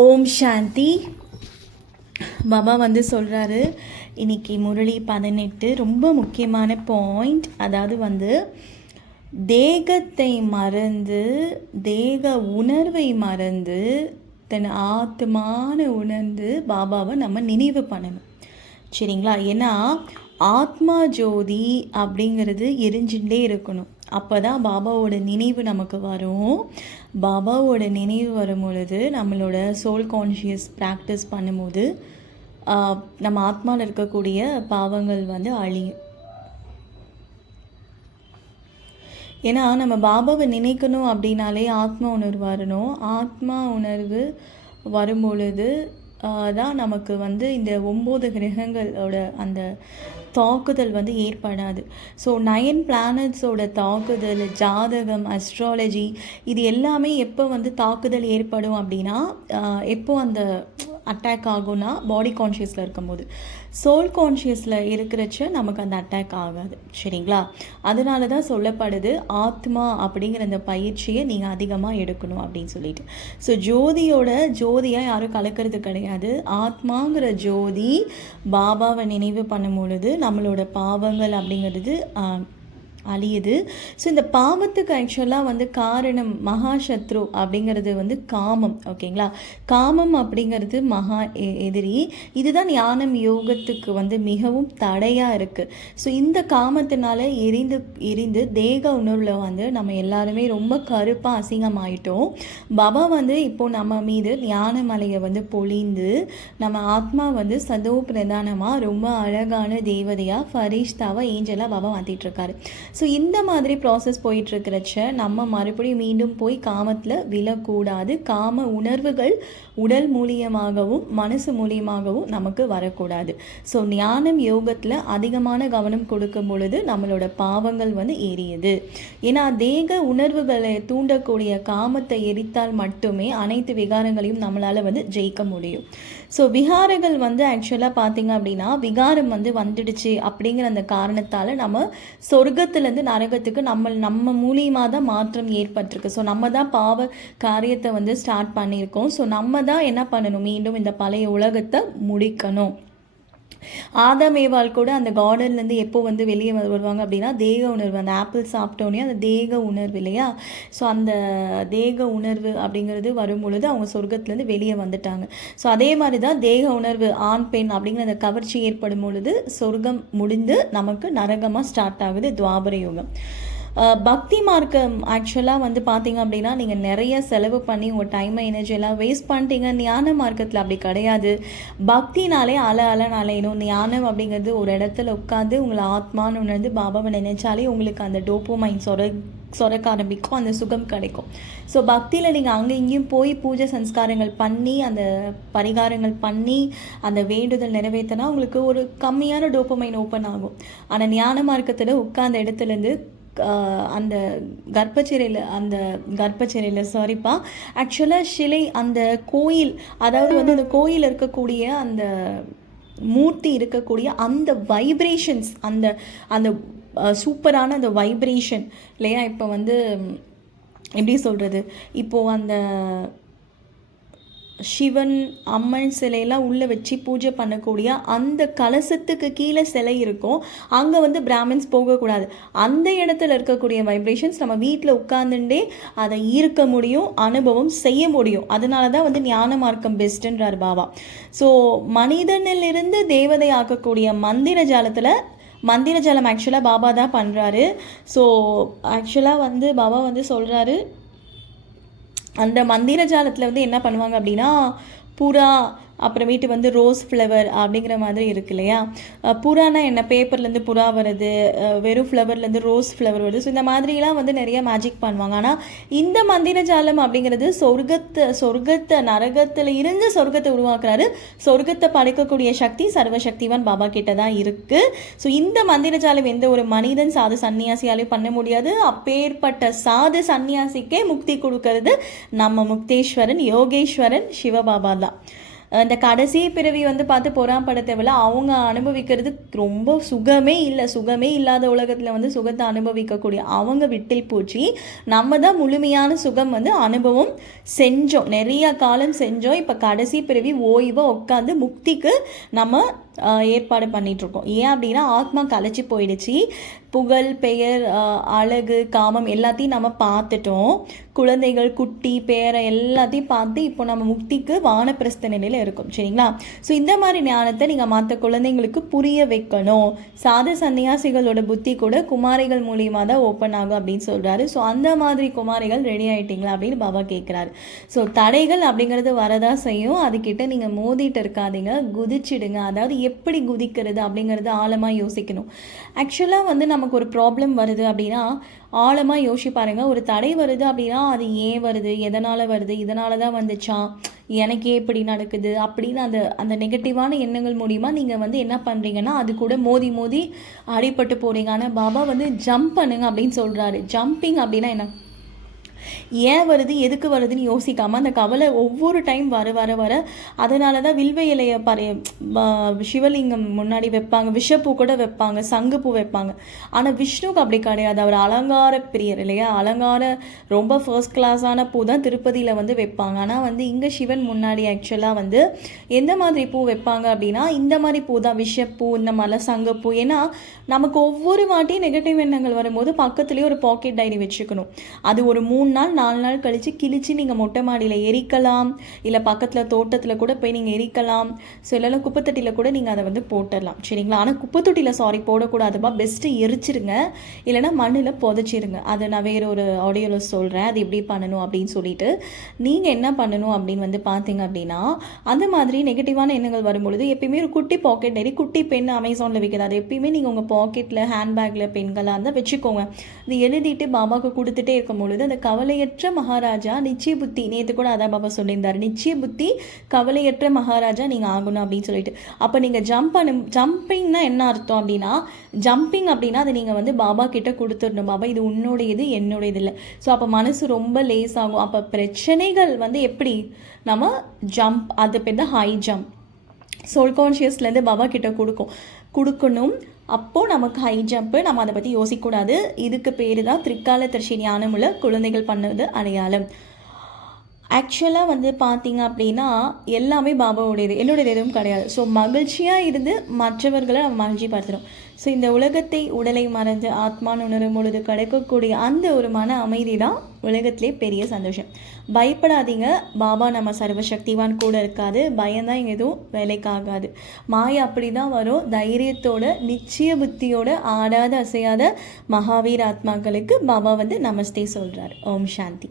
ஓம் சாந்தி. பாபா சொல்கிறாரு, இன்னைக்கு முரளி 18 ரொம்ப முக்கியமான பாயிண்ட். அதாவது தேகத்தை மறந்து, தேக உணர்வை மறந்து, தன் ஆத்மான உணர்ந்து பாபாவை நம்ம நினைவு பண்ணணும். சரிங்களா? ஏன்னா ஆத்மா ஜோதி அப்படிங்கிறது எரிஞ்சுட்டே இருக்கணும். அப்போ தான் பாபாவோட நினைவு நமக்கு வரும். பாபாவோட நினைவு வரும் பொழுது நம்மளோட சோல் கான்ஷியஸ் ப்ராக்டிஸ் பண்ணும்போது நம்ம ஆத்மாவில் இருக்கக்கூடிய பாவங்கள் அழியும். ஏன்னா நம்ம பாபாவை நினைக்கணும் அப்படின்னாலே ஆத்மா உணர்வு வரணும். ஆத்மா உணர்வு வரும் பொழுது தான் நமக்கு இந்த 9 கிரகங்களோட அந்த தாக்குதல் ஏற்படாது. ஸோ 9 பிளானட்ஸோட தாக்குதல், ஜாதகம், அஸ்ட்ராலஜி, இது எல்லாமே எப்போ தாக்குதல் ஏற்படும் அப்படின்னா, எப்போ அந்த அட்டாக் ஆகும்னா பாடி கான்ஷியஸில் இருக்கும்போது. சோல் கான்ஷியஸில் இருக்கிறச்ச நமக்கு அந்த அட்டாக் ஆகாது. சரிங்களா? அதனால தான் சொல்லப்படுது ஆத்மா அப்படிங்கிற அந்த பயிற்சியை நீங்கள் அதிகமாக எடுக்கணும் அப்படின்னு சொல்லிட்டு. ஸோ ஜோதியாக யாரும் கலக்கிறது கிடையாது. ஆத்மாங்கிற ஜோதி பாபாவை நினைவு பண்ணும் பொழுது நம்மளோட பாவங்கள் அப்படிங்கிறது அழியுது. ஸோ இந்த பாவத்துக்கு ஆக்சுவலாக காரணம் மகாசத்ரு அப்படிங்கிறது காமம். ஓகேங்களா? காமம் அப்படிங்கிறது மகா எதிரி. இதுதான் ஞானம் யோகத்துக்கு மிகவும் தடையாக இருக்குது. ஸோ இந்த காமத்தினால எரிந்து தேக உணர்வில் நம்ம எல்லாருமே ரொம்ப கருப்பாக அசிங்கமாயிட்டோம். பாபா இப்போது நம்ம மீது ஞான மலையை பொழிந்து நம்ம ஆத்மா சதோ பிரதானமாக ரொம்ப அழகான தேவதையாக ஃபரிஷ்தாவாக ஏஞ்சலாக பாபா மாற்றிட்டுருக்காரு. ஸோ இந்த மாதிரி ப்ராசஸ் போயிட்டுருக்கிறச்ச நம்ம மறுபடியும் மீண்டும் போய் காமத்தில் விழக்கூடாது. காம உணர்வுகள் உடல் மூலியமாகவும் மனசு மூலியமாகவும் நமக்கு வரக்கூடாது. ஸோ ஞானம் யோகத்தில் அதிகமான கவனம் கொடுக்கும் பொழுது நம்மளோட பாவங்கள் எரியுது. ஏன்னா தேக உணர்வுகளை தூண்டக்கூடிய காமத்தை எரித்தால் மட்டுமே அனைத்து விகாரங்களையும் நம்மளால் ஜெயிக்க முடியும். ஸோ விகாரங்கள் ஆக்சுவலாக பார்த்தீங்க அப்படின்னா, விகாரம் வந்துடுச்சு அப்படிங்கிற அந்த காரணத்தால் நம்ம சொர்க்கத்துலேருந்து நரகத்துக்கு நம்ம மூலியமாக தான் மாற்றம் ஏற்பட்டிருக்கு. ஸோ நம்ம தான் பாவ காரியத்தை ஸ்டார்ட் பண்ணியிருக்கோம். ஸோ நம்ம தான் என்ன பண்ணணும், மீண்டும் இந்த பழைய உலகத்தை முடிக்கணும். ஆதாமேவால் கூட அந்த கார்டன்லேருந்து எப்போ வெளியே வருவாங்க அப்படின்னா, தேக உணர்வு, அந்த ஆப்பிள் சாப்பிட்டோன்னே அந்த தேக உணர்வு இல்லையா? ஸோ அந்த தேக உணர்வு அப்படிங்கிறது வரும் பொழுது அவங்க சொர்க்கத்துலேருந்து வெளியே வந்துட்டாங்க. ஸோ அதே மாதிரி தான் தேக உணர்வு ஆண் பெண் அப்படிங்கிற அந்த கவர்ச்சி ஏற்படும் பொழுது சொர்க்கம் முடிந்து நமக்கு நரகமாக ஸ்டார்ட் ஆகுது துவாபர யுகம். பக்தி மார்க்கம் ஆக்சுவலாக பார்த்தீங்க அப்படின்னா, நீங்கள் நிறைய செலவு பண்ணி உங்கள் டைமை எனர்ஜி எல்லாம் வேஸ்ட் பண்ணிட்டீங்க. ஞான மார்க்கத்தில் அப்படி கிடையாது. பக்தினாலே அலைன்னு அலையணும். ஞானம் அப்படிங்கிறது ஒரு இடத்துல உட்காந்து உங்களை ஆத்மான்னு உணர்ந்து பாபாவை நினைச்சாலே உங்களுக்கு அந்த டோப்போமைன் சொரக்க ஆரம்பிக்கும், அந்த சுகம் கிடைக்கும். ஸோ பக்தியில் நீங்கள் அங்கே இங்கேயும் போய் பூஜை சன்ஸ்காரங்கள் பண்ணி அந்த பரிகாரங்கள் பண்ணி அந்த வேண்டுதல் நிறைவேற்றினா உங்களுக்கு ஒரு கம்மியான டோப்போமைன் ஓப்பன் ஆகும். ஆனால் ஞான மார்க்கத்தில் உட்கார்ந்த இடத்துலேருந்து அந்த கர்ப்பச்சிறையில் சாரிப்பா ஆக்சுவலாக சிலை, அந்த கோயில், அதாவது அந்த கோயில் இருக்கக்கூடிய அந்த மூர்த்தி இருக்கக்கூடிய அந்த வைப்ரேஷன்ஸ், அந்த அந்த சூப்பரான அந்த வைப்ரேஷன் இல்லையா? இப்போ எப்படி சொல்கிறது, இப்போது அந்த சிவன் அம்மன் சிலையெல்லாம் உள்ளே வச்சு பூஜை பண்ணக்கூடிய அந்த கலசத்துக்கு கீழே சிலை இருக்கும். அங்கே பிராமின்ஸ் போகக்கூடாது. அந்த இடத்துல இருக்கக்கூடிய வைப்ரேஷன்ஸ் நம்ம வீட்டில் உட்கார்ந்துட்டே அதை ஈர்க்க முடியும், அனுபவம் செய்ய முடியும். அதனால தான் ஞான மார்க்கம் பெஸ்ட்டுன்றார் பாபா. ஸோ மனிதனிலிருந்து தேவதை ஆக்கக்கூடிய மந்திர ஜாலம் ஆக்சுவலாக பாபா தான் பண்ணுறாரு. ஸோ ஆக்சுவலாக பாபா சொல்கிறாரு, அந்த மந்திர ஜாலத்தில் என்ன பண்ணுவாங்க அப்படின்னா, புறா, அப்புறமேட்டு ரோஸ் ஃப்ளவர் அப்படிங்கிற மாதிரி இருக்கு இல்லையா? புறானா என்ன, பேப்பர்லேருந்து புறா வருது, வெறும் ஃப்ளவர்லேருந்து ரோஸ் ஃப்ளவர் வருது. ஸோ இந்த மாதிரிலாம் நிறைய மேஜிக் பண்ணுவாங்க. ஆனால் இந்த மந்திர ஜாலம் அப்படிங்கிறது சொர்க்கத்தை நரகத்தில் இருந்து சொர்க்கத்தை உருவாக்குறாரு. சொர்க்கத்தை படைக்கக்கூடிய சக்தி சர்வசக்திவான் பாபா கிட்ட தான் இருக்குது. ஸோ இந்த மந்திர ஜாலம் எந்த ஒரு மனிதன் சாது சன்னியாசியாலையும் பண்ண முடியாது. அப்பேற்பட்ட சாது சன்னியாசிக்கே முக்தி கொடுக்கறது நம்ம முக்தேஸ்வரன் யோகேஸ்வரன் சிவபாபா தான். இந்த கடைசி பிறவி வந்து பார்த்து பொறாம்பட தேவையில்ல. அவங்க அனுபவிக்கிறது ரொம்ப சுகமே இல்லை, சுகமே இல்லாத உலகத்தில் வந்து சுகத்தை அனுபவிக்கக்கூடிய அவங்க விட்டில் பூச்சி. நம்ம தான் முழுமையான சுகம் வந்து அனுபவம் செஞ்சோம், நிறைய காலம் செஞ்சோம். இப்போ கடைசி பிறவி ஓய்வாக உட்காந்து முக்திக்கு நம்ம ஏற்பாடு பண்ணிகிட்ருக்கோம். ஏன் அப்படின்னா ஆத்மா கலைச்சி போயிடுச்சு. புகழ், பெயர், அழகு, காமம் எல்லாத்தையும் நம்ம பார்த்துட்டோம். குழந்தைகள், குட்டி, பேரை எல்லாத்தையும் பார்த்து இப்போ நம்ம முக்திக்கு வானப்பிரஸ்த நிலையில் இருக்கும். சரிங்களா? ஸோ இந்த மாதிரி ஞானத்தை நீங்கள் மற்ற குழந்தைங்களுக்கு புரிய வைக்கணும். சாது சன்னியாசிகளோட புத்தி கூட குமாரிகள் மூலியமாக தான் ஓப்பன் ஆகும் அப்படின்னு சொல்கிறாரு. ஸோ அந்த மாதிரி குமாரிகள் ரெடி ஆகிட்டிங்களா அப்படின்னு பாபா கேட்குறாரு. ஸோ தடைகள் அப்படிங்கிறது வரதான் செய்யும். அதுக்கிட்ட நீங்கள் மோதிட்டு இருக்காதீங்க, குதிச்சிடுங்க. அதாவது எப்படி குதிக்கிறது அப்படிங்கிறது ஆழமாக யோசிக்கணும். ஆக்சுவலாக வந்து நமக்கு ஒரு ப்ராப்ளம் வருது அப்படின்னா ஆழமாக யோசிச்சு பாருங்கள். ஒரு தடை வருது அப்படின்னா அது ஏன் வருது, எதனால் வருது, இதனால தான் வந்துச்சா, எனக்கே இப்படி நடக்குது அப்படின்னு அந்த நெகட்டிவான எண்ணங்கள் மூலிமா நீங்கள் வந்து என்ன பண்ணுறீங்கன்னா அது கூட மோதி மோதி அடிபட்டு போகிறீங்க. ஆனால் பாபா வந்து ஜம்ப் பண்ணுங்க அப்படின்னு சொல்கிறாரு. ஜம்பிங் அப்படின்னா என்ன, ஏன் வருது, எதுக்கு வருதுன்னு யோசிக்காமல் அந்த கவலை ஒவ்வொரு டைம் வர அதனால தான் வில்வ இலையை சிவலிங்கம் முன்னாடி வைப்பாங்க, விஷப்பூ கூட வைப்பாங்க, சங்குப்பூ வைப்பாங்க. ஆனால் விஷ்ணுக்கு அப்படி கிடையாது. அவர் அலங்கார பிரியர் இல்லையா? அலங்கார ரொம்ப ஃபர்ஸ்ட் கிளாஸான பூ தான் திருப்பதியில் வந்து வைப்பாங்க. ஆனால் வந்து இங்கே சிவன் முன்னாடி ஆக்சுவலாக வந்து எந்த மாதிரி பூ வைப்பாங்க அப்படின்னா இந்த மாதிரி பூ தான், விஷப்பூ, இந்த மாதிரிலாம் சங்குப்பூ. ஏன்னா நமக்கு ஒவ்வொரு வாட்டியும் நெகட்டிவ் எண்ணங்கள் வரும்போது பக்கத்துலேயே ஒரு பாக்கெட் டைரி வச்சுக்கணும். அது ஒரு 3 நாள் 4 நாள் கழித்து கிழிச்சு நீங்கள் மொட்டை மாடியில் எரிக்கலாம், இல்லை பக்கத்தில் தோட்டத்தில் கூட போய் நீங்கள் எரிக்கலாம். ஸோ இல்லைனா குப்பைத்தொட்டியில் கூட நீங்கள் அதை வந்து போட்டுடலாம். சரிங்களா? ஆனால் குப்பைத்தொட்டியில் போடக்கூடாதுப்பா, பெஸ்ட்டு எரிச்சிருங்க, இல்லைனா மண்ணில் புதைச்சிருங்க. அதை நான் வேறு ஒரு ஆடியோவில் சொல்கிறேன் அது எப்படி பண்ணணும் அப்படின்னு சொல்லிட்டு. நீங்கள் என்ன பண்ணணும் அப்படின்னு வந்து பார்த்தீங்க அப்படின்னா அந்த மாதிரி நெகட்டிவான எண்ணங்கள் வரும்பொழுது எப்பயுமே ஒரு குட்டி பாக்கெட் டைரி, குட்டி பென் அமேசானில் விற்கிது, அது எப்பயுமே நீங்கள் உங்கள் பாக்கெட்டில், ஹேண்ட்பேக்கில், பெண்களாக இருந்தால் வச்சுக்கோங்க. இது எழுதிட்டு பாபாவுக்கு கொடுத்துட்டே இருக்கும் பொழுது அந்த கவலையற்ற மகாராஜா நிச்சய புத்தி, நேற்று கூட அதான் பாபா சொல்லியிருந்தார், நிச்சய புத்தி கவலையற்ற மகாராஜா நீங்கள் ஆகணும் அப்படின்னு சொல்லிட்டு. அப்போ நீங்கள் ஜம்பிங்னா என்ன அர்த்தம் அப்படின்னா, ஜம்பிங் அப்படின்னா அதை நீங்கள் வந்து பாபா கிட்ட கொடுத்துடணும். பாபா இது உன்னுடையது, என்னுடையது இல்லை. ஸோ அப்போ மனசு ரொம்ப லேஸ் ஆகும். அப்போ பிரச்சனைகள் வந்து எப்படி நம்ம ஜம்ப், அது பேர் தான் ஹை ஜம்ப். சோல் கான்ஷியஸ்லேருந்து பாபா கிட்ட கொடுக்கணும். அப்போது நமக்கு ஹை ஜம்ப்பு, நம்ம அதை பற்றி யோசிக்கக்கூடாது. இதுக்கு பேர் தான் திரிகால தரிசி ஞானமுள்ள குழந்தைகள் பண்ணது அடையாளம். ஆக்சுவலாக வந்து பார்த்தீங்க அப்படின்னா எல்லாமே பாபாவுடையது, என்னுடையது எதுவும் கிடையாது. ஸோ மகிழ்ச்சியாக இருந்து மற்றவர்களை நம்ம மகிழ்ச்சி பார்த்துடும். ஸோ இந்த உலகத்தை, உடலை மறந்து ஆத்மான்னு உணரும் பொழுது கிடைக்கக்கூடிய அந்த ஒரு மன அமைதி தான் உலகத்திலே பெரிய சந்தோஷம். பயப்படாதீங்க, பாபா நம்ம சர்வசக்திவான் கூட இருக்காது. பயம்தான் இங்கே எதுவும் வேலைக்காகாது. மாயா அப்படி தான் வரும். தைரியத்தோட, நிச்சய புத்தியோட, ஆடாத அசையாத மகாவீர் ஆத்மாக்களுக்கு பாபா வந்து நமஸ்தே சொல்கிறார். ஓம் சாந்தி.